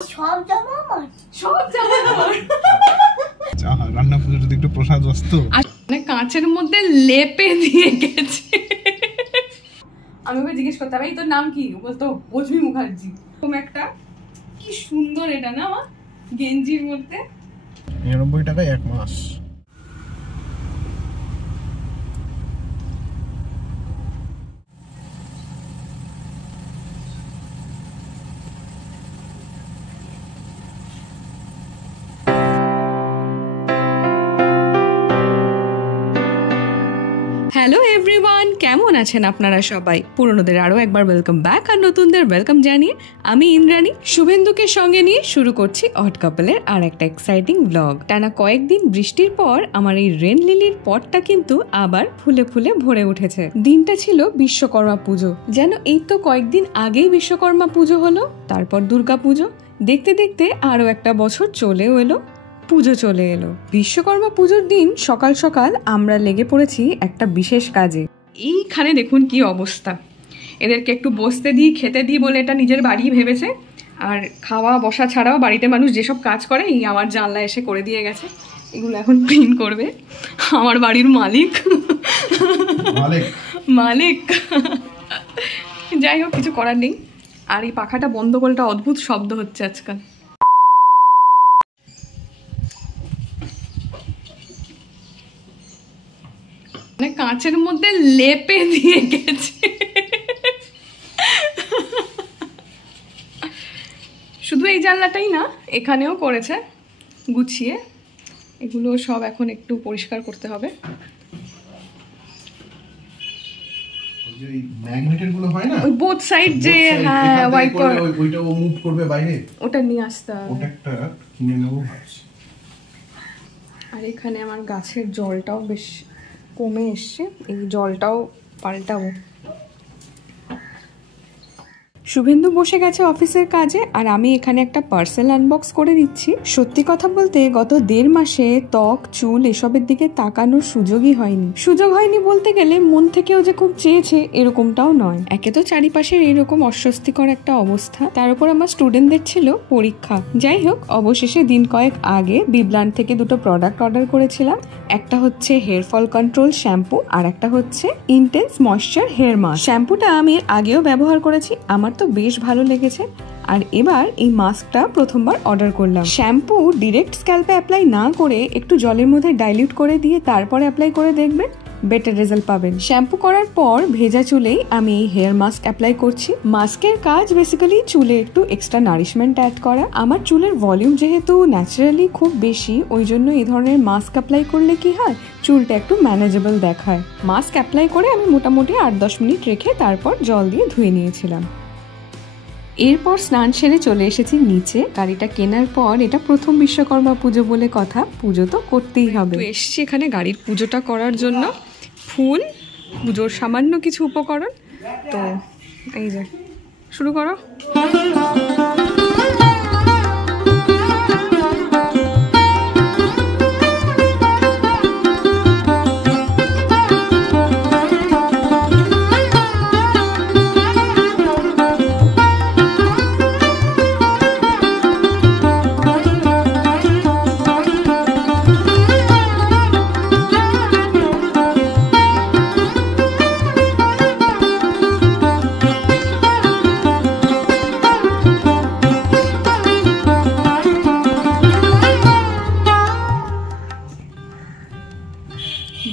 সব জামা আমার রান্না পুজো যদি একটু প্রসাদ বস্তু মানে কাঁচের মধ্যে লেপে দিয়ে গেছে। আমি ওকে জিজ্ঞেস করতাম এই তোর নাম কি, বলতো অজমি মুখার্জি। এরকম একটা কি সুন্দর এটা না আমার গেঞ্জির মধ্যে। 99 টাকায় 1 মাস। হ্যালো এভরিওয়ান, কেমন আছেন আপনারা সবাই? পুরনোদের আরও একবার ওয়েলকাম ব্যাক, আর নতুনদের ওয়েলকাম জানিয়ে আমি ইন্দ্রাণী শুভেন্দুকে সঙ্গে নিয়ে শুরু করছি অড কাপলের আর একটা এক্সাইটিং ব্লগ। টানা কয়েকদিন বৃষ্টির পর আমার এই রেন লিলির পটটা কিন্তু আবার ফুলে ফুলে ভরে উঠেছে। দিনটা ছিল বিশ্বকর্মা পুজো। যেন এই তো কয়েকদিন আগেই বিশ্বকর্মা পুজো হলো, তারপর দুর্গা পুজো, দেখতে দেখতে আরও একটা বছর চলেও এলো, পুজো চলে এলো। বিশ্বকর্মা পুজোর দিন সকাল সকাল আমরা লেগে পড়েছি একটা বিশেষ কাজে। এইখানে দেখুন কি অবস্থা, এদেরকে একটু বসতে দিই, খেতে দিই বলে এটা নিজের বাড়ি ভেবেছে। আর খাওয়া বসা ছাড়াও বাড়িতে মানুষ যেসব কাজ করে এই আমার জানলা এসে করে দিয়ে গেছে। এগুলো এখন ক্লিন করবে আমার বাড়ির মালিক। মালিক যাই হোক, কিছু করার নেই। আর এই পাখাটা বন্ধ করলে অদ্ভুত শব্দ হচ্ছে আজকাল। মানে কাঁচের মধ্যে লেপে দিয়ে গেছে। শুধু এই জানলাটাই না, এখানেও করেছে গুছিয়ে। এগুলো সব এখন একটু পরিষ্কার করতে হবে। ওই বোথ সাইড যে হ্যাঁ ওয়াইপার, ওইটা ও মুভ করবে বাইরে, ওটা নিয়ে আসতে হবে। ওটা কিনে নেব ভাবছি। আর এখানে আমার গাছের জলটাও বেশ কমে এসছে, এই জলটাও পাল্টাবো। শুভেন্দু বসে গেছে অফিসের কাজে, আর আমি এখানে একটা পার্সেল আনবক্স করে দিচ্ছি। সত্যি কথা বলতে গত 1.5 মাসে ত্বক চুল এসবের দিকে তাকানোর সুযোগই হয়নি। সুযোগ হয়নি বলতে গেলে মন থেকেও যে খুব চেয়েছে এরকমটাও নয়। একে তো চারিপাশের এরকম অস্বস্তিকর একটা অবস্থা, তার উপর আমার স্টুডেন্টদের ছিল পরীক্ষা। যাই হোক, অবশেষে দিন কয়েক আগে বিব্লান্ট থেকে 2টো প্রোডাক্ট অর্ডার করেছিলাম। একটা হচ্ছে হেয়ার ফল কন্ট্রোল শ্যাম্পু, আর একটা হচ্ছে ইন্টেন্স ময়েশ্চার হেয়ার মাস্ক। শ্যাম্পুটা আমি আগেও ব্যবহার করেছি, আমার তো বেশ ভালো লেগেছে। আর এবার এই মাস্কটা প্রথমবার অর্ডার করলাম। শ্যাম্পু ডিরেক্ট স্ক্যাল্পে অ্যাপ্লাই না করে একটু জলের মধ্যে ডাইলিউট করে দিয়ে তারপরে অ্যাপ্লাই করে দেখবেন, বেটার রেজাল্ট পাবেন। শ্যাম্পু করার পর ভেজা চুলেই আমি এই হেয়ার মাস্ক অ্যাপ্লাই করছি। মাস্কের কাজ বেসিক্যালি চুলে একটু এক্সট্রা নারিশমেন্ট অ্যাড করা। আমার চুলের ভলিউম যেহেতু ন্যাচারালি খুব বেশি, ওই জন্য এই ধরনের মাস্ক অ্যাপ্লাই করলে কি হয়, চুলটা একটু ম্যানেজেবল দেখায়। মাস্ক অ্যাপ্লাই করে আমি মোটামুটি 8-10 মিনিট রেখে তারপর জল দিয়ে ধুয়ে নিয়েছিলাম। এরপর স্নান সেরে চলে এসেছি নিচে। গাড়িটা কেনার পর এটা প্রথম বিশ্বকর্মা পুজো বলে কথা, পুজো তো করতেই হবে। এসছি এখানে গাড়ির পুজোটা করার জন্য। ফুল, পুজোর সামান্য কিছু উপকরণ। তো এই যে শুরু করো।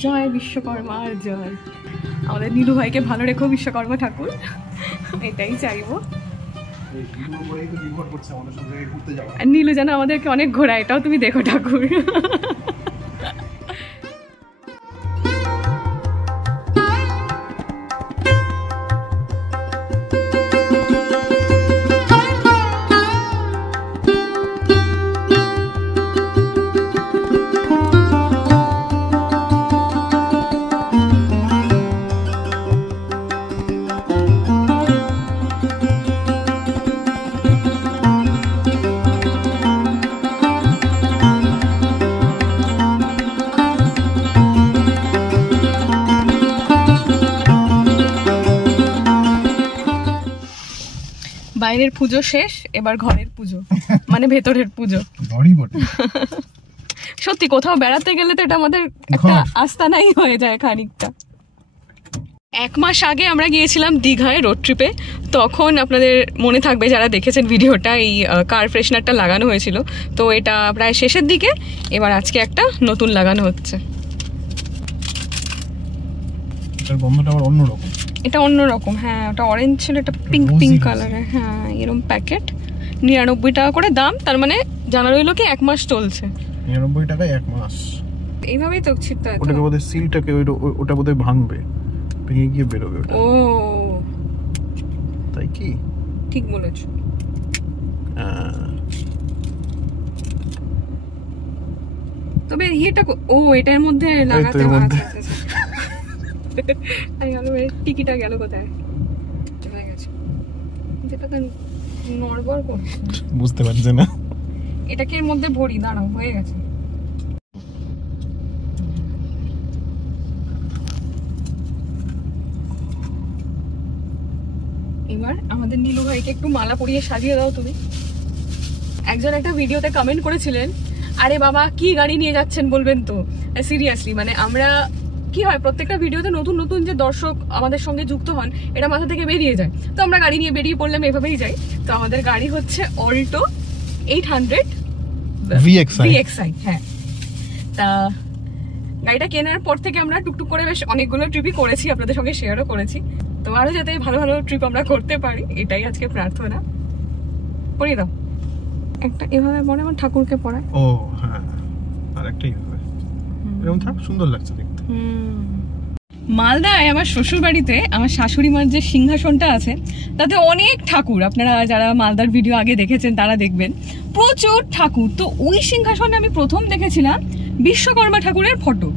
জয় বিশ্বকর্মা, আর জয়। আমাদের নীলু ভাইকে ভালো রেখো বিশ্বকর্মা ঠাকুর, এটাই চাইবো। নীলু যেন আমাদেরকে অনেক ঘোরায়, এটাও তুমি দেখো ঠাকুর। বাইরের পুজো শেষ, এবার ঘরের পুজো, মানে ভেতরের পুজো। সত্যি কোথাও বেড়াতে গেলে তো এটা আমাদের একটা আস্তানাই হয়ে যায় খানিকটা। 1 মাস আগে আমরা গিয়েছিলাম দীঘায় রোড ট্রিপে। তখন আপনাদের মনে থাকবে যারা দেখেছেন ভিডিওটা, এই কার ফ্রেশনারটা লাগানো হয়েছিল। তো এটা প্রায় শেষের দিকে, এবার আজকে একটা নতুন লাগানো হচ্ছে। এটার গন্ধটা আবার অন্যরকম। এটা অন্যরকম, হ্যাঁ, ওটা অরেঞ্জ ছিল, এটা পিঙ্ক কালারের। হ্যাঁ, এরকম প্যাকেট, 99 টাকা করে দাম। তার মানে জানা রইলো কি 1 মাস চলছে। 99 টাকায় 1 মাস। এইভাবেই তো ছিটতে হয়। ওটাকে বোধহয় সিলটাকে ওটা বোধহয় ভাঙবে, ভেঙে গিয়ে বেরোবে ওটা। ও তাই কি? ঠিক বলেছ। তবে ইয়েটা ও এটার মধ্যে লাগাতে হয়। টিকিটা গেল কোথায়? হয়ে গেছে, যেটাতে নড়বড় করছে, বুঝতে পারছে না। এটাকে এর মধ্যে ভরি, দাঁড়াও, হয়ে গেছে। এবার আমাদের নীলু ভাইকে একটু মালা পরিয়ে সাজিয়ে দাও তুমি। একজন একটা ভিডিওতে কমেন্ট করেছিলেন, আরে বাবা কি গাড়ি নিয়ে যাচ্ছেন বলবেন তো। সিরিয়াসলি, মানে আমরা কি হয় প্রত্যেকটা ভিডিওতে নতুন নতুন যে দর্শক আমাদের সঙ্গে যুক্ত হন, এটা মাথা থেকে বেরিয়ে যায়। তো আমরা গাড়ি নিয়ে বেরিয়ে পড়লাম, এভাবেই যাই। তো আমাদের গাড়ি হচ্ছে অল্টো 800 VXI। হ্যাঁ, তা গাড়িটা কেনার পর থেকে আমরা টুকটুক করে বেশ অনেকগুলো ট্রিপই করেছি, আপনাদের সঙ্গে শেয়ারও করেছি। তো আরো যাতে ভালো ভালো ট্রিপ আমরা করতে পারি, এটাই আজকে প্রার্থনা। পরিয়ে দাও একটা, এভাবে মনে আমার ঠাকুরকে পড়ায়। ও হ্যাঁ, আর একটা এইভাবে এরকম থাক, সুন্দর লাগছে দেখতে। মালদায় আমার শ্বশুর বাড়িতে আমার শাশুড়ি মার যে সিংহাসনটা আছে, তাতে অনেক ঠাকুর। আপনারা যারা মালদার ভিডিও আগে দেখেছেন তারা দেখবেন প্রচুর ঠাকুর। তো ওই সিংহাসনে আমি প্রথম দেখেছিলাম বিশ্বকর্মা ঠাকুরের ফটো।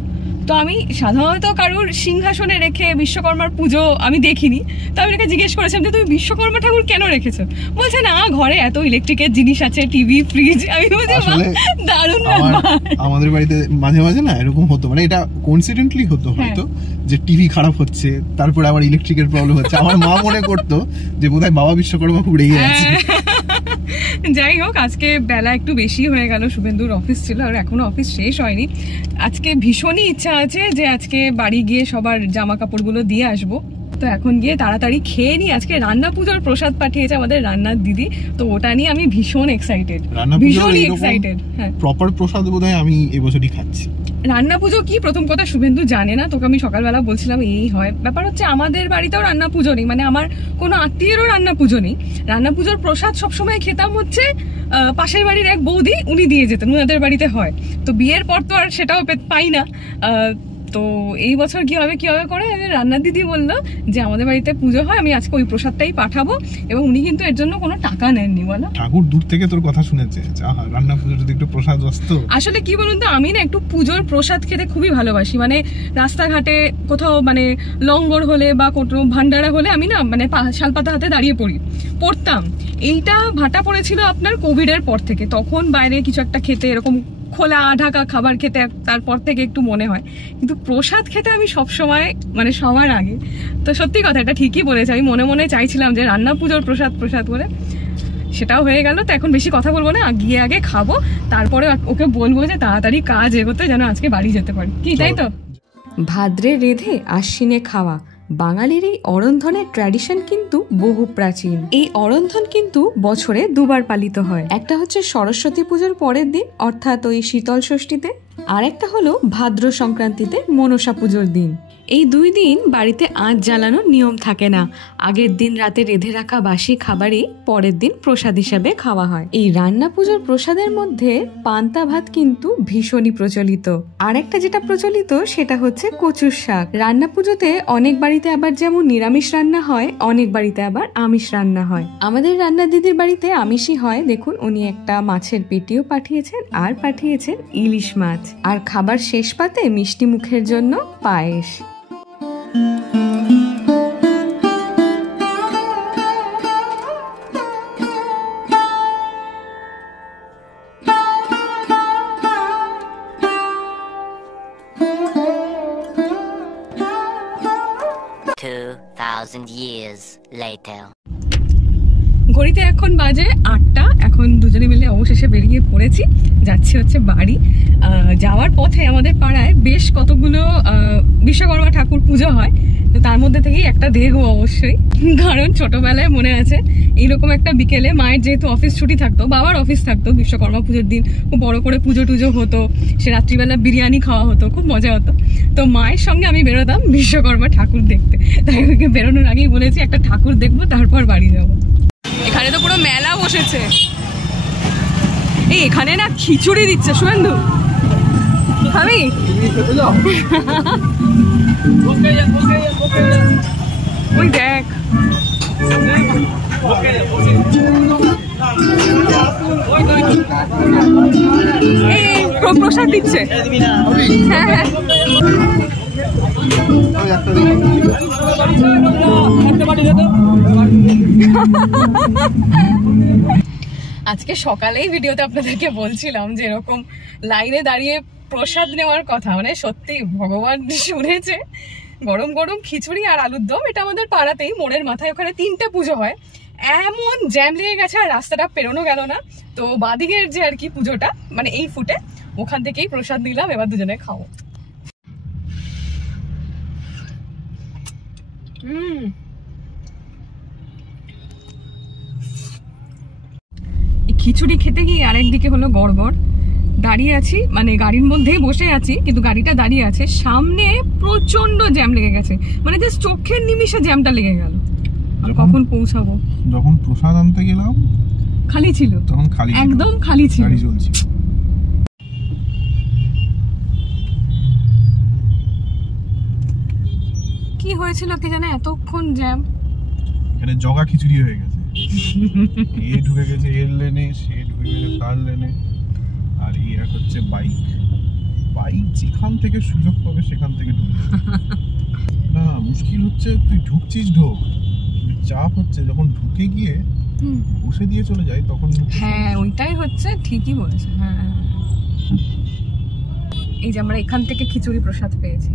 তো আমি সাধারণত কারোর সিংহাসনে রেখে বিশ্বকর্মার পুজো আমি দেখিনি। তো আমি ওকে জিজ্ঞেস করেছিলাম যে তুমি বিশ্বকর্মা ঠাকুর কেন রেখেছো? বলছে না, ঘরে এত ইলেকট্রিকের জিনিস আছে, টিভি, ফ্রিজ। আমি বলছি দারুণ ব্যাপার। আমাদের বাড়িতে মাঝে মাঝে না এরকম হতো, মানে এটা কোইন্সিডেন্টলি হতো হয়তো, যে টিভি খারাপ হচ্ছে, তারপরে আবার ইলেকট্রিকের প্রবলেম হচ্ছে। আমার মা মনে করতো যে বোধহয় বাবা বিশ্বকর্মা খুব রেগে আছে। যাই হোক, আজকে বেলা একটু বেশি হয়ে গেল, শুভেন্দুর অফিস ছিল আর এখনো অফিস শেষ হয়নি। আজকে ভীষণই ইচ্ছা আছে যে আজকে বাড়ি গিয়ে সবার জামা কাপড়গুলো দিয়ে আসবো। তো এখন গিয়ে তাড়াতাড়ি খেয়ে নি। আজকে রান্না পুজোর প্রসাদ পাঠিয়েছে আমাদের রান্নার দিদি, তো ওটা নিয়ে আমি ভীষণ এক্সাইটেড, ভীষণই এক্সাইটেড। হ্যাঁ, প্রপার প্রসাদ বোধহয় আমি এবছরই খাচ্ছি। রান্না পুজো কি প্রথম কথা শুভেন্দু জানে না, তোকে আমি সকালবেলা বলছিলাম এই হয় ব্যাপার। হচ্ছে আমাদের বাড়িতেও রান্না পুজো নেই, মানে আমার কোনো আত্মীয়েরও রান্না পুজো নেই। রান্না পুজোর প্রসাদ সবসময় খেতাম হচ্ছে পাশের বাড়ির এক বৌদি, উনি দিয়ে যেতেন, ওনাদের বাড়িতে হয়। তো বিয়ের পর তো আর সেটাও পাই না। তো এই বছর কি হবে করে রান্নার দিদি বললো যে আমাদের বাড়িতে পুজো হয়, আমি আজকে ওই প্রসাদটাই পাঠাবো। এবং উনি কিন্তু এর জন্য কোনো টাকা নেননি। বলো, ঠাকুর দূর থেকে তোর কথা শুনেছে, রান্না পুজোর একটু প্রসাদ বস্তু। আসলে কি বলুন তো, আমি না একটু পুজোর প্রসাদ খেতে খুবই ভালোবাসি। মানে রাস্তাঘাটে কোথাও মানে লঙ্গর হলে বা কোনো ভান্ডারা হলে আমি না মানে শালপাতা হাতে দাঁড়িয়ে পড়তাম। এইটা ভাটা পড়েছিল আপনার কোভিডের পর থেকে। তখন বাইরে কিছু একটা খেতে, এরকম খোলা ঢাকা খাবার খেতে তারপর থেকে একটু মনে হয়, কিন্তু প্রসাদ খেতে আমি সবসময় মানে সবার আগে। তো সত্যি কথা, এটা ঠিকই বলেছে। আমি মনে মনে চাইছিলাম যে রান্না পুজোর প্রসাদ করে, সেটাও হয়ে গেল। তো এখন বেশি কথা বলবো না, গিয়ে আগে খাবো, তারপরে ওকে বলবো যে তাড়াতাড়ি কাজ এগোতে, যেন আজকে বাড়ি যেতে পারি। কি তাই তো? ভাদ্রে রেধে আশ্বিনে খাওয়া, বাঙালির এই অরন্ধনের ট্র্যাডিশন কিন্তু বহু প্রাচীন। এই অরন্ধন কিন্তু বছরে 2 বার পালিত হয়। একটা হচ্ছে সরস্বতী পুজোর পরের দিন, অর্থাৎ ওই শীতল ষষ্ঠীতে, আর একটা হলো ভাদ্র সংক্রান্তিতে মনসা পুজোর দিন। এই 2 দিন বাড়িতে আঁচ জ্বালানোর নিয়ম থাকে না। আগের দিন রাতে রেঁধে রাখা বাসি খাবারই পরের দিন প্রসাদ হিসাবে খাওয়া হয়। এই রান্না পুজোর প্রসাদের মধ্যে পান্তা ভাত কিন্তু ভীষণই প্রচলিত। আর একটা যেটা প্রচলিত সেটা হচ্ছে কচুর শাক। রান্না পুজোতে অনেক বাড়িতে আবার যেমন নিরামিষ রান্না হয়, অনেক বাড়িতে আবার আমিষ রান্না হয়। আমাদের রান্না দিদির বাড়িতে আমিষই হয়। দেখুন, উনি একটা মাছের পেটিও পাঠিয়েছেন, আর পাঠিয়েছেন ইলিশ মাছ, আর খাবার শেষ পাতে মিষ্টি মুখের জন্য পায়েস। ঘড়িতে এখন বাজে 8টা। এখন দুজনে মিলে অবশেষে বেরিয়ে পড়েছি, যাচ্ছি হচ্ছে বাড়ি। যাওয়ার পথে আমাদের পাড়ায় বেশ কতগুলো বিশ্বকর্মা ঠাকুর পুজো হয়, তো তার মধ্যে থেকেই একটা দেখবো অবশ্যই। কারণ ছোটবেলায় মনে আছে এইরকম একটা বিকেলে মায়ের যেহেতু অফিস ছুটি থাকতো, বাবার অফিস থাকতো, বিশ্বকর্মা পুজোর দিন খুব বড় করে পুজো টুজো হতো, সে রাত্রিবেলা বিরিয়ানি খাওয়া হতো, খুব মজা হতো। তো মায়ের সঙ্গে আমি বেরোতাম বিশ্বকর্মা ঠাকুর দেখতে, তাই ওকে বেরোনোর আগেই বলেছি একটা ঠাকুর দেখবো তারপর বাড়ি যাবো। এখানে তো পুরো মেলা বসেছে। এই এখানে না খিচুড়ি দিচ্ছে, শুভেন্দু খাবি? ওই দেখ প্রসাদ দিচ্ছে। হ্যাঁ হ্যাঁ আজকে সকালেই ভিডিওতে আপনাদেরকে বলছিলাম যে এরকম লাইনে দাঁড়িয়ে প্রসাদ নেওয়ার কথা, মানে সত্যি ভগবান শুনেছে। গরম গরম খিচুড়ি আর আলুর দম, এটা আমাদের পাড়াতেই মোড়ের মাথায়, ওখানে 3টে পুজো হয়। এমন জ্যাম লেগে গেছে আর রাস্তাটা পেরোনো গেল না, তো বাদিকের যে আর কি পুজোটা মানে এই ফুটে, ওখান থেকেই প্রসাদ নিলাম, এবার দুজনে খাবো। খিচুড়ি খেতে গিয়ে আরেকদিকে হলো গড়গড়। দাঁড়িয়ে আছি, মানে গাড়ির মধ্যেই বসে আছি, কিন্তু গাড়িটা দাঁড়িয়ে আছে, সামনে প্রচন্ড জ্যাম লেগে গেছে, মানে জাস্ট চোখের নিমিষে জ্যামটা লেগে গেল। কখন পৌঁছাবো? যখন প্রসাদ আনতে গেলাম খালি ছিল, তখন খালি, একদম খালি ছিল, গাড়ি চলছে। কি হয়েছিল কি জানে এতক্ষণ জ্যাম? এখানে জগা খিচুড়ি হয়ে গেছে। এ ঢুকে গেছে এর লেনে, সে ঢুকে গেছে তার লেনে, আর এই এক হচ্ছে বাইক যেখান থেকে সুযোগ পাবে সেখান থেকে ঢুকবে। না মুশকিল হচ্ছে তুই ঢুকছিস ঢোক, চাপ হচ্ছে যখন ঢুকে গিয়ে বসে দিয়ে চলে যায় তখন। হ্যাঁ ওইটাই হচ্ছে, ঠিকই বলেছে। হ্যাঁ এই যে আমরা এখান থেকে খিচুড়ি প্রসাদ পেয়েছি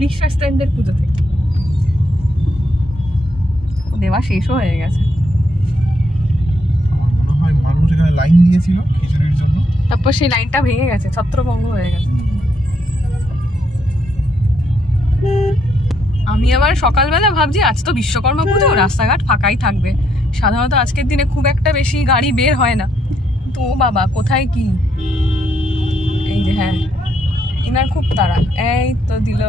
রিক্সা স্ট্যান্ডের পুজো থেকে, দেওয়া শেষও হয়ে গেছে। আমার মনে হয় মানুষ এখানে লাইন দিয়েছিল খিচুড়ির জন্য, তারপর সেই লাইনটা ভেঙে গেছে, ছত্রভঙ্গ হয়ে গেছে। আমি আবার সকালবেলা ভাবছি আজ তো বিশ্বকর্মা পুজো, রাস্তাঘাট ফাঁকাই থাকবে, সাধারণত আজকের দিনে খুব একটা বেশি গাড়ি বের হয় না, তো বাবা কোথায় কি। এই যে হ্যাঁ এনার খুব তাড়া, এই তো দিল।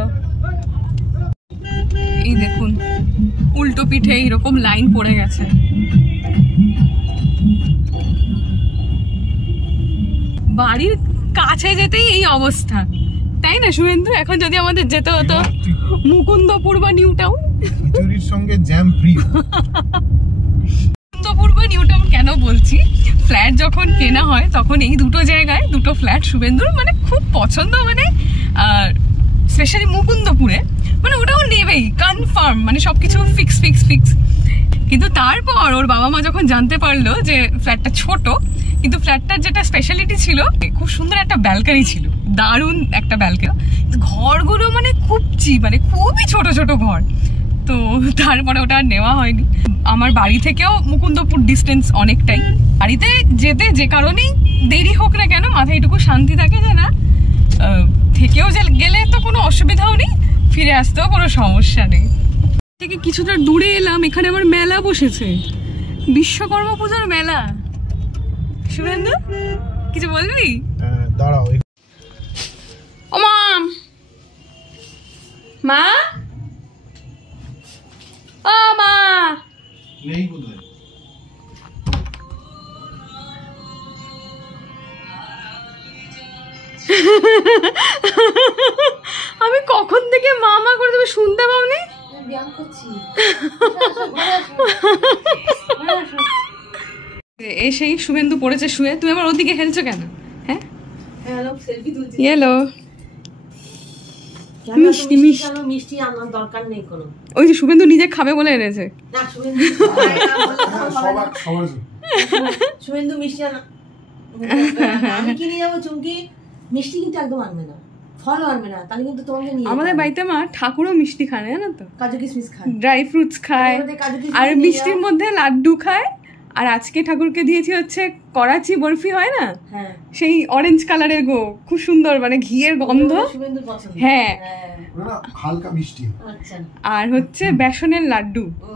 এই দেখুন উল্টো পিঠে এইরকম লাইন পড়ে গেছে। বাড়ির কাছে যেতেই এই অবস্থা, তাই না শুভেন্দু? এখন যদি আমাদের যেতে হতো মুকুন্দপুর বা নিউ টাউন, খিচুড়ির সঙ্গে জ্যাম ফ্রি। মুকুন্দপুর বা নিউ টাউন কেন বলছি, ফ্ল্যাট যখন কেনা হয় তখন এই দুটো জায়গায় দুটো ফ্ল্যাট শুভেন্দুর মানে খুব পছন্দ, মানে স্পেশালি মুকুন্দপুরে, মানে ওটাও নেবেই কনফার্ম, মানে সবকিছু ফিক্স ফিক্স ফিক্স। কিন্তু তারপর ওর বাবা মা যখন জানতে পারলো যে ফ্ল্যাটটা ছোট, কিন্তু ফ্ল্যাটটার যেটা স্পেশালিটি ছিল খুব সুন্দর একটা ব্যালকনি ছিল, দারুণ একটা ব্যালকনি, ঘরগুলো মানে খুব মানে খুবই ছোট ছোট ঘর, তো তারপরে ওটা আর নেওয়া হয়নি। আমার বাড়ি থেকেও মুকুন্দপুর ডিস্টেন্স অনেকটাই, বাড়িতে যেতে যে কারণেই দেরি হোক না কেন মাথায় এটুকু শান্তি থাকে যে না থেকেও গেলে তো কোনো অসুবিধাও নেই, ফিরে আসতেও কোনো সমস্যা নেই। থেকে কিছুটা দূরে এলাম, এখানে আবার মেলা বসেছে, বিশ্বকর্মা পুজোর মেলা। শুভেন্দু কিছু বলবি? দাঁড়াও, ও মা, মা ও মা নেই বোধহয়। আমি কখন থেকে মা মা করে তুমি শুনতে পাওনি? এসেই শুভেন্দু পড়েছে শুয়ে, তুমি আবার ওদিকে হেলছো কেন? হ্যাঁ ইয়েলো মিষ্টি মিষ্টি মিষ্টি আমার দরকার নেই কোনো, ওই যে শুভেন্দু নিজে খাবে বলে এনেছে। না শুভেন্দু মিষ্টি আনা, আমি কিনে যাবো চুমকি, মিষ্টি কিন্তু একদম আনবে না। ফল আনবে না, তাহলে কিন্তু তোমাকে নিয়ে আমাদের বাড়িতে মা ঠাকুরও মিষ্টি খায় না, জানো তো? কাজু কিশমিশ খায়, ড্রাই ফ্রুটস খায়, আমাদের কাজু কিশমিশ আর নিয়ে মিষ্টির যাও। মধ্যে লাড্ডু খায়। আর আজকে ঠাকুরকে দিয়েছি হচ্ছে করাচি বরফি, হয় না হ্যাঁ সেই অরেঞ্জ কালারের গো, খুব সুন্দর, মানে ঘিয়ের গন্ধ। শুভেন্দুর পছন্দ। হ্যাঁ। না হালকা মিষ্টি। আচ্ছা, আর হচ্ছে বেসনের লাড্ডু। ও,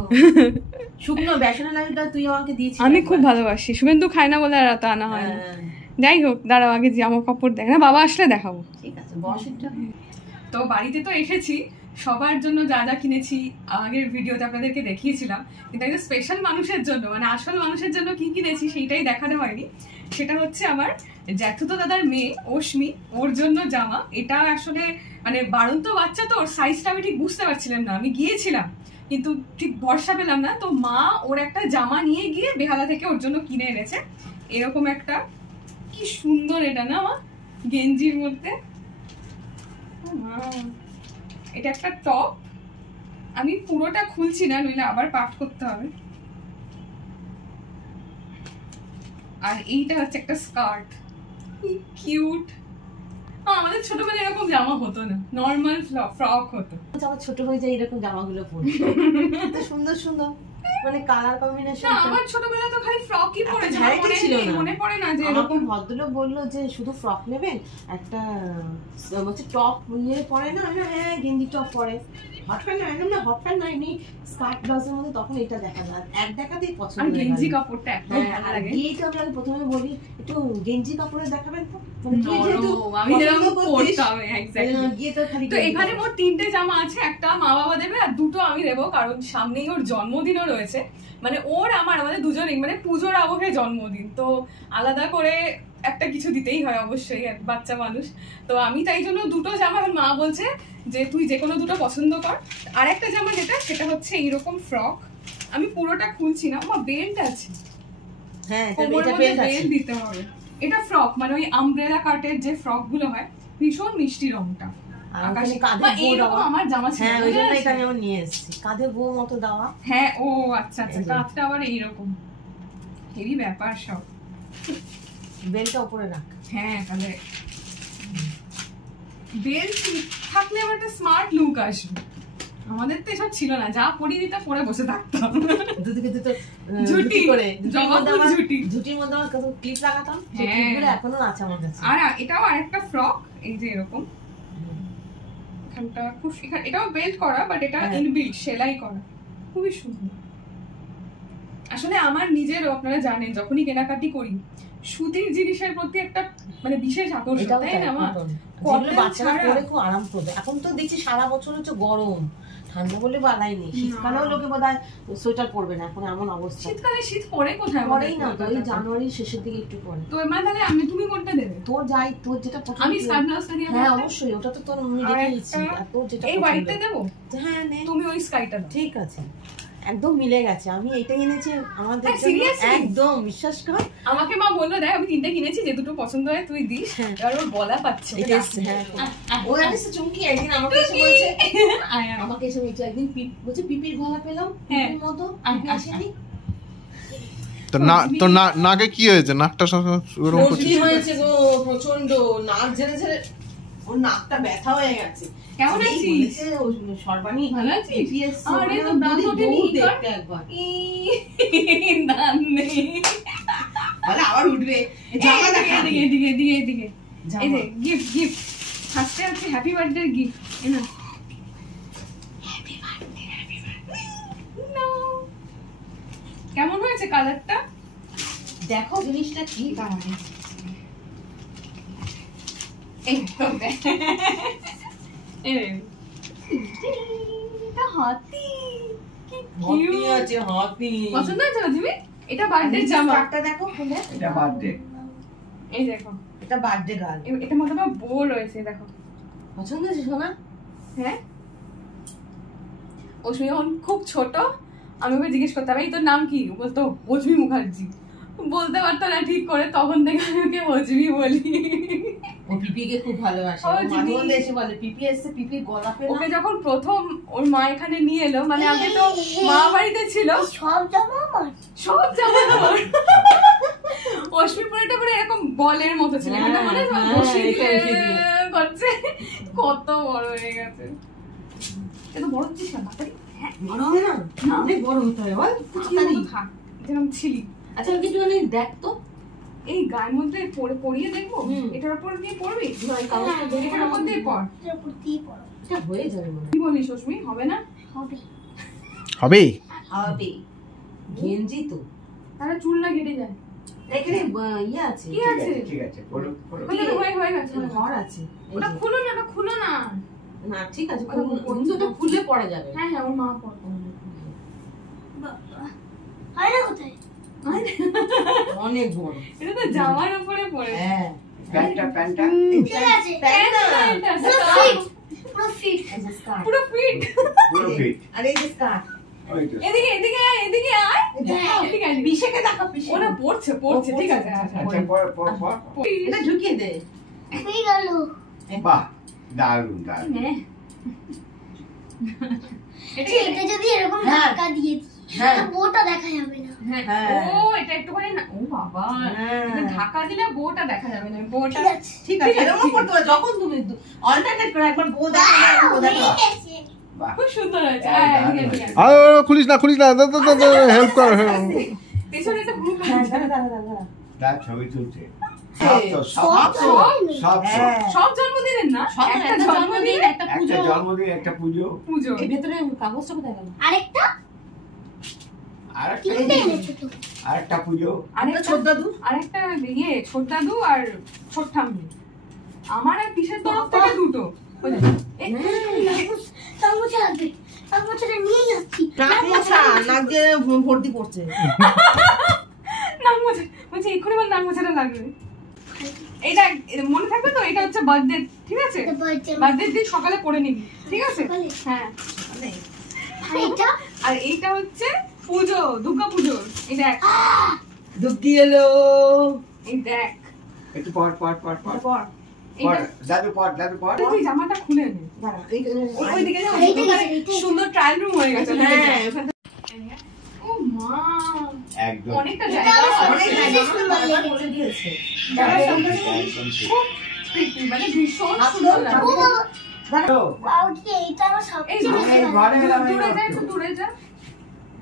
শুকনো বেসনের লাড্ডুটা তুই আমাকে দিয়েছিস আমি একবার। খুব ভালোবাসি, শুভেন্দু খায় না বলে আর অত আনা হয় না। হ্যাঁ, যাই হোক, দাঁড়াও আগে জামা কাপড় দেখ না, বাবা আসলে দেখাবো। ঠিক আছে, বস একটু। তো বাড়িতে তো এসেছি, সবার জন্য যা যা কিনেছি আগের ভিডিওতে আপনাদেরকে দেখিয়েছিলাম, কিন্তু একজন স্পেশাল মানুষের জন্য, মানে আসল মানুষের জন্য কি কিনেছি সেইটাই দেখানো হয়নি। সেটা হচ্ছে আমার জ্যাঠুতো দাদার মেয়ে অশ্মি, ওর জন্য জামা। এটা আসলে মানে বাড়ন্ত বাচ্চা, তো ওর সাইজটা আমি ঠিক বুঝতে পারছিলাম না, আমি গিয়েছিলাম কিন্তু ঠিক ভরসা পেলাম না। তো মা ওর একটা জামা নিয়ে গিয়ে বেহালা থেকে ওর জন্য কিনে এনেছে। এরকম একটা, কি সুন্দর এটা না মা, গেঞ্জির মধ্যে। এটা একটা টপ, আমি পুরোটা খুলছি না, নইলে আবার পাঠ করতে হবে। আর এইটা হচ্ছে একটা স্কার্ট, কিউট। আমাদের ছোটবেলায় এরকম জামা হতো না, নর্মাল ফ্রক হতো। আমার ছোট হয়ে যায় এরকম জামাগুলো পরে, এত সুন্দর সুন্দর, মানে কালার কম্বিনেশন। না, আমার ছোটবেলায় তো খালি ফ্রকই পরেছে, আমার variety ছিল না। মনে পড়ে না যে আমাকে এরকম। ভদ্রলোক বললো যে শুধু ফ্রক নেবেন, একটা হচ্ছে টপ নিয়ে পরে না, আমি না, হ্যাঁ গেঞ্জি টপ পরে, হট প্যান্ট না, না হট প্যান্ট না, এমনি স্কার্ট ব্লাউজের মধ্যে, তখন এটা দেখা যায়, এক দেখাতেই পছন্দ আর হয়ে গেঞ্জি গেল। কাপড়টা একদম হ্যাঁ, ভালো আর লাগে। গিয়ে তো আমি প্রথমে বলি একটু গেঞ্জি কাপড়ে দেখাবেন তো, মানে তুই যেহেতু নরম, আমি যেরকম পছন্দ করতিস, পরতাম, exactly। গিয়ে তো খালি তো গেঞ্জি এখানে কাপড়। মোট 3টে জামা আছে, একটা মা বাবা দেবে আর 2টো আমি দেবো, কারণ সামনেই ওর জন্মদিনও রয়েছে। মানে ওর আমাদের দুজনেই মানে পুজোর আবহে জন্মদিন, তো আলাদা করে একটা কিছু দিতেই হয় অবশ্যই, এক বাচ্চা মানুষ। তো আমি তাই জন্য 2টো জামা, এখন মা বলছে যে তুই যে কোনো 2টো পছন্দ কর। আর একটা জামা যেটা, সেটা হচ্ছে এইরকম ফ্রক, আমি পুরোটা খুলছি না, আমার বেল্ট আছে, হ্যাঁ, কোমরের এটা মধ্যে বেল্ট আছে। বেল্ট দিতে হবে। এটা ফ্রক, মানে ওই আমব্রেলা কাটের যে ফ্রক গুলো হয়, ভীষণ মিষ্টি রংটা। আর আকাশি, ওখানে কাঁধে বা বো এইরকম দেওয়া। আমার জামা ছিল, হ্যাঁ, ওই জন্য মনে এটা আছে? আমি আমার নিয়ে এসেছি, কাঁধে বো মতো দেওয়া। হ্যাঁ, ও আচ্ছা আচ্ছা, এই যে। কাঁধটা আবার এইরকম, হেভি ব্যাপার সব। বেল্টটা উপরে রাখ। হ্যাঁ, তাহলে বেল্ট থাকলে আমার একটা স্মার্ট লুক আসবে। আমাদের তো এসব ছিল না, যা পরিয়ে দিতে পরে বসে থাকতাম। দুদিকে দুটো ঝুঁটি, করে, জবা ফুল ঝুঁটি। ঝুটির মধ্যে আমার কত ক্লিপ লাগাতাম, সেই হ্যাঁ। ক্লিপগুলো এখনো আছে আমার কাছে। আর এটাও আরেকটা ফ্রক, এই যে এরকম, এখানটা খুব, এটাও বেল্ট করা, বাট এটা হ্যাঁ। ইনবিল্ট, সেলাই করা, খুবই সুন্দর। আসলে আমার নিজেরও, আপনারা জানেন, যখনই কেনাকাটি করি সুতির জিনিসের প্রতি একটা মানে বিশেষ আকর্ষণ, এটাও তাই তাই, না মা? cotton। Cotton যেগুলো বাচ্চারা ছাড়া- পরে খুব আরাম করবে। এখন তো দেখছি সারা বছর হচ্ছে গরম, ঠান্ডা বলে বালাই নেই। শীতকালেও লোকে বোধহয় সোয়েটার পরবে না, এখন এমন অবস্থা। শীতকালে শীত পরে কোথায় পরেই না তো, ওই আমাদের? জানুয়ারির শেষের দিকে একটু পরে। তো মা, তাহলে তুমি কোনটা দেবে? তোর যাই, তোর যেটা পছন্দ। আমি স্কার্ট ব্লাউজটা দিয়ে হ্যাঁ দেবো? অবশ্যই, ওটা তো তোর আমি আর দেখে নিচ্ছি। একটা- আর তোর যেটা এই পছন্দ। হোয়াইটটা দেবো? হ্যাঁ নে, তুমি ওই স্কাইটা দাও। ঠিক আছে, একদম মিলে গেছে। আমি এটাই এনেছি আমাদের হ্যাঁ, জন্য। seriously? একদম বিশ্বাস কর। আমাকে মা বললো, দেখ আমি 3টে কিনেছি, যে 2টো পছন্দ হয় তুই দিস। হ্যাঁ। এবার ওর গলা পাচ্ছে, এটা এসছে, হ্যাঁ। ও এসে চুমকি একদিন আমাকে এসে বলছে, আমাকে এসে বলছে একদিন বলছে পিপির গলা পেলাম, হ্যাঁ। পিপির মতো। পিপি আসেনি? তো নাকে কি হয়েছে? নাকটা সব ওরকম করছে। সর্দি হয়েছে গো প্রচন্ড, নাক ঝেড়ে ঝেড়ে ওর নাকটা ব্যথা হয়ে গেছে। কেমন এই আছিস? বলেছে, ও সর্বাণী ভালো আছিস? পিপি এসছে, আরে বলে তো আমি দাঁত বলি, ওঠেনি, দৌড় কর। দেখতে একবার। দান নেই। বলে আবার উঠবে, জামা দেখা এদিকে এদিকে এদিকে এদিকে। জামা। এই যে গিফট, গিফট ফার্স্টে হচ্ছে হ্যাপি বার্থডে গিফট। না কেমন হয়েছে কালারটা? দেখো জিনিসটা কি। এই তো দেখ। এই রে। এটা হাতি, কি হাতি cute। আছে, হাতি। পছন্দ হয়েছে না তুমি? এটা বার্থডে জামা। কার্ডটা দেখো খুলে। এটা বার্থডে। এই দেখো, এটা বার্থডে গার্ল। এটার মধ্যে আবার বো রয়েছে, দেখো। পছন্দ হয়েছে সোনা? হ্যাঁ, অশ্মি যখন খুব ছোট, আমি ওকে জিজ্ঞেস করতাম এই তোর নাম কি, ও বলতো অশ্মি মুখার্জি। বলতে পারতো না ঠিক করে, তখন থেকে আমি ওকে অশ্মি বলি। ও পিপিকে খুব ভালোবাসে। ও ও দিদি। মাঝে মধ্যে এসে বলে পিপি এসছে, পিপির গলা পেলাম। ওকে যখন প্রথম ওর মা এখানে নিয়ে এলো, মানে আগে তো মা বাড়িতে ছিল, সব জামা আমার। সব জামা তোর। অশ্মি পুরোটা পুরো এরকম বলের মতো ছিল, হ্যাঁ, মানে মনে হয় হ্যাঁ, বসিয়ে এটা দিয়ে এসে দিয়ে। করছে। কত বড় হয়ে গেছে। এত বড় হচ্ছিস না তাড়াতাড়ি। হ্যাঁ বড় হবে না, অনেক বড় হতে হয় বল। তাড়াতাড়ি খা, যেরকম ছিলি। আচ্ছা ওকে একটুখানি দেখ তো। এই গায়ের মধ্যে পরিয়ে দেখবো, এটার উপর দিয়ে পড়বি, এটার উপর দিয়ে পড়। এটা হয়ে যাবে মনে কি বলিস অশ্মি, হবে না? হবে হবে। গেঞ্জি তো তাহলে চুল না কেটে যায়। এখানে ইয়ে আছে, কি আছে? ঠিক আছে পড়ো পড়ো। হয়ে গেছে। ঘর আছে। ওটা খুলো না, ওটা খুলো না। না ঠিক আছে, কিন্তু ওটা খুলে পড়া যাবে। হ্যাঁ হ্যাঁ, ওর মা পড়। অনেক বড়। এটা তো জামার উপরে পড়ে। হ্যাঁ প্যান্টটা পুরো ফিট। পুরো ফিট। আর এই যে স্কার্ট। ওই তো। এদিকে এদিকে আয়, এদিকে আয়। এদিকে আয়। পিসেকে দেখো, পিসে। ওরা পড়ছে, ঠিক আছে। আচ্ছা পড় পড় পড়। এটা ঢুকিয়ে দে। বাহ দারুণ দারুণ। হ্যাঁ। এটা যদি এরকম ধাক্কা দিয়ে দিই, বউটা দেখা যাবে না। ও এটা একটুখানি না। ও বাবা, হ্যাঁ। এটা ঢাকা দিলে বউটা দেখা যাবে না। বউটা ঠিক আছে, এরকম করতে হবে। যখন তুমি অল্টারনেট করে একবার বউ দেখো, একবার বউ দেখো। বাহ খুব সুন্দর হয়েছে। এদিকে আয়। আরে খুলিস না হেল্প কর। পেছনে একটা গ্রুপ হ্যাঁ, আছে। দাঁড়া। তার ছবি তুলছে। সব তো সব তো সব তো। হ্যাঁ। সব জন্মদিনের না, একটা জন্মদিন একটা একটা পুজো। জন্মদিন একটা পুজো। পুজো। এই ভেতরে কাগজটা কোথায় গেল? আরেকটা আরেকটা তিনটে এনেছো তো। আরেকটা পুজো। আরেকটা ছোট দাদু, আরেকটা ছোট দাদু আর ছোট ঠাম্মি। আমার আর পিসের তরফ থেকে দুটো। তাঙ্গুচা লাগবে, তাঙ্গুচাটা নিয়ে যাচ্ছি। নাক মোছা, নাক দিয়ে ভর্তি পড়ছে। নাক মোছা বলছি, এক্ষুনি আমার নাক মোছাটা লাগবে। এটা মনে থাকবে তো, এটা হচ্ছে বার্থডে, ঠিক আছে? বার্থডের দিন সকালে পরে নিবি, ঠিক আছে? হ্যাঁ। আর এইটা হচ্ছে পুজো, দুর্গা পুজো। এই দেখ, দুঃখী এলো। এই দেখ। একটু পড় পড় পড় পড় পর পড়। দাদু পড় দাদু পড়। তুই জামাটা খুলে নে। দাঁড়া, ওইদিকে যাও, এইটাই, ওখানে এইটাই। সুন্দর ট্রায়াল রুম হয়ে গেছে। হ্যাঁ, ওখানে ও মা, একদম অনেকটা এটা জায়গা আমার আছে। অনেক সবচেয়ে জায়গা সুন্দর আমার লেগেছে। বলে দিয়েছে। একদম ঠিক। খুব pretty, মানে ভীষণ হাত সুন্দর ধর, লাগে। ও বাবা, তো, বাউটি, এইটা আমার এই সবচেয়ে বেশি এই ভালো ঘরে এলাম এই দূরে যা, মাত্র। একটু দূরে যা।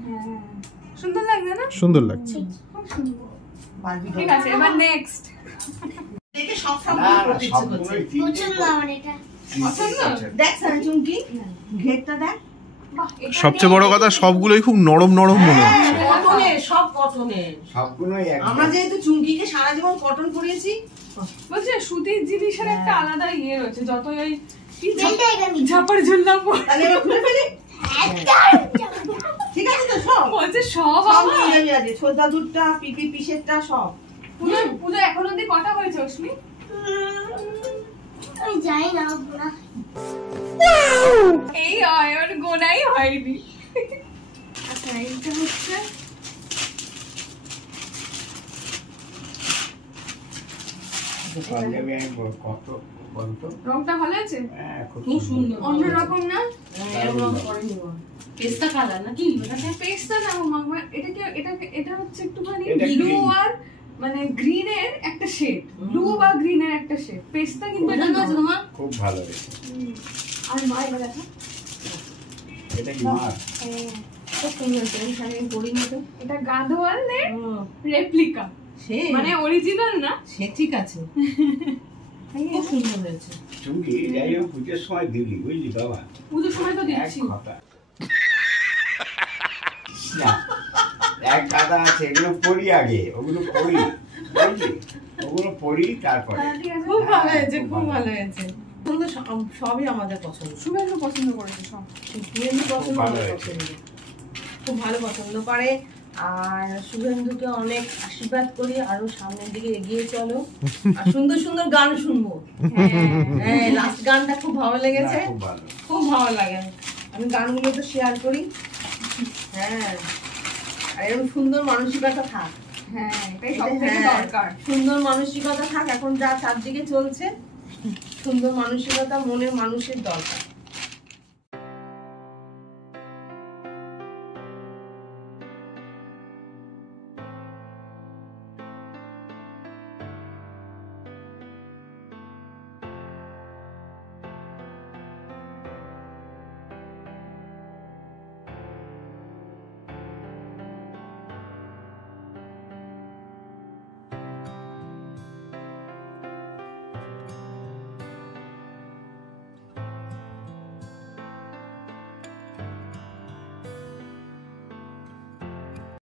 হ্যাঁ, সুন্দর লাগছে না? সুন্দর লাগছে। খুব সুন্দর। বারবি ঠিক আছে, এবার নেক্সট। দেখে সব সব না না করতে ইচ্ছে করছে। সবগুলোই তিনটে পছন্দ আমার এটা। পছন্দ? দেখ সানচুমকি, ঘেরটা দেখ। বাহ, এটা সবচেয়ে বড় কথা, সবগুলোই খুব নরম নরম মনে হচ্ছে। কটনের, সব কটনের। সবগুলোই একদম। আমরা যেহেতু চুমকিকে সারা জীবন কটন পরিয়েছি, বলছে সুতির জিনিসের একটা আলাদা ইয়ে রয়েছে, যত ওই কি এইটা এখানে ঝাপার ঝুললাম তাহলে এবার খুলে ফেলি। ঠিক আছে তো সব? বলছে সব সব আমার। নিয়ে যাবি আজকে। ছোটদা দুধটা, পিপি পিসেরটা সব। পুজো পুজো এখন অব্দি কটা হয়েছে অশ্মি? আমি যাই না গোনা। এই হয়, ওর গোনাই হয়নি। আচ্ছা, এইটা হচ্ছে পাঞ্জাবি আমি কত বলতো। রংটা ভালো আছে, হ্যাঁ খুব খুব সুন্দর। অন্যরকম না? এরকম করে নিব। পেস্তা কালার নাকি? এটা পেস্টটা না মামা, এটা কি এটা হচ্ছে একটুখানি এটা ব্লু green। আর মানে গ্রিনের একটা শেড, ব্লু বা গ্রিনের একটা শেড। পেস্তা কিন্তু এটা পছন্দ আছে না। তোমার? খুব ভালো হয়েছে। আর মা এটা দেখো, এটা কি মার? খুব সুন্দর হয়েছে। আমি শাড়ি পরিনি তো। এটা গাদোয়ালের হুম, রেপ্লিকা, সে মানে অরিজিনাল না। সে ঠিক আছে। খুব সুন্দর হয়েছে। চুমকি যাই হোক পুজোর সময় দিলি বুঝলি বাবা। পুজোর সময় তো এক দিচ্ছি। কথা না, এক গাদা আছে, এগুলো পড়ি আগে, ওগুলো পড়ি বুঝলি, ওগুলো পড়ি তারপরে। ঠিক আছে, খুব ভালো হ্যাঁ, হয়েছে, খুব খুব ভালো। ভালো হয়েছে। সুন্দর, সবই আমাদের পছন্দ। শুভেন্দু পছন্দ করেছে সব। শুভেন্দু পছন্দ, খুব ভালো আমার হয়েছে। পছন্দ। খুব ভালো পছন্দ করে। আর শুভেন্দুকে অনেক আশীর্বাদ করি, আরো সামনের দিকে এগিয়ে চলো, আর সুন্দর সুন্দর গান শুনবো। হ্যাঁ, লাস্ট গানটা খুব ভালো লেগেছে, না, খুব ভালো। খুব ভালো লাগে। আমি গানগুলো তো শেয়ার করি। হ্যাঁ, আর এরকম সুন্দর মানসিকতা থাক। হ্যাঁ, এটাই সবথেকে হ্যাঁ, দরকার। সুন্দর মানসিকতা থাক। এখন যা চারদিকে চলছে, সুন্দর মানসিকতা মনের মানুষের দরকার।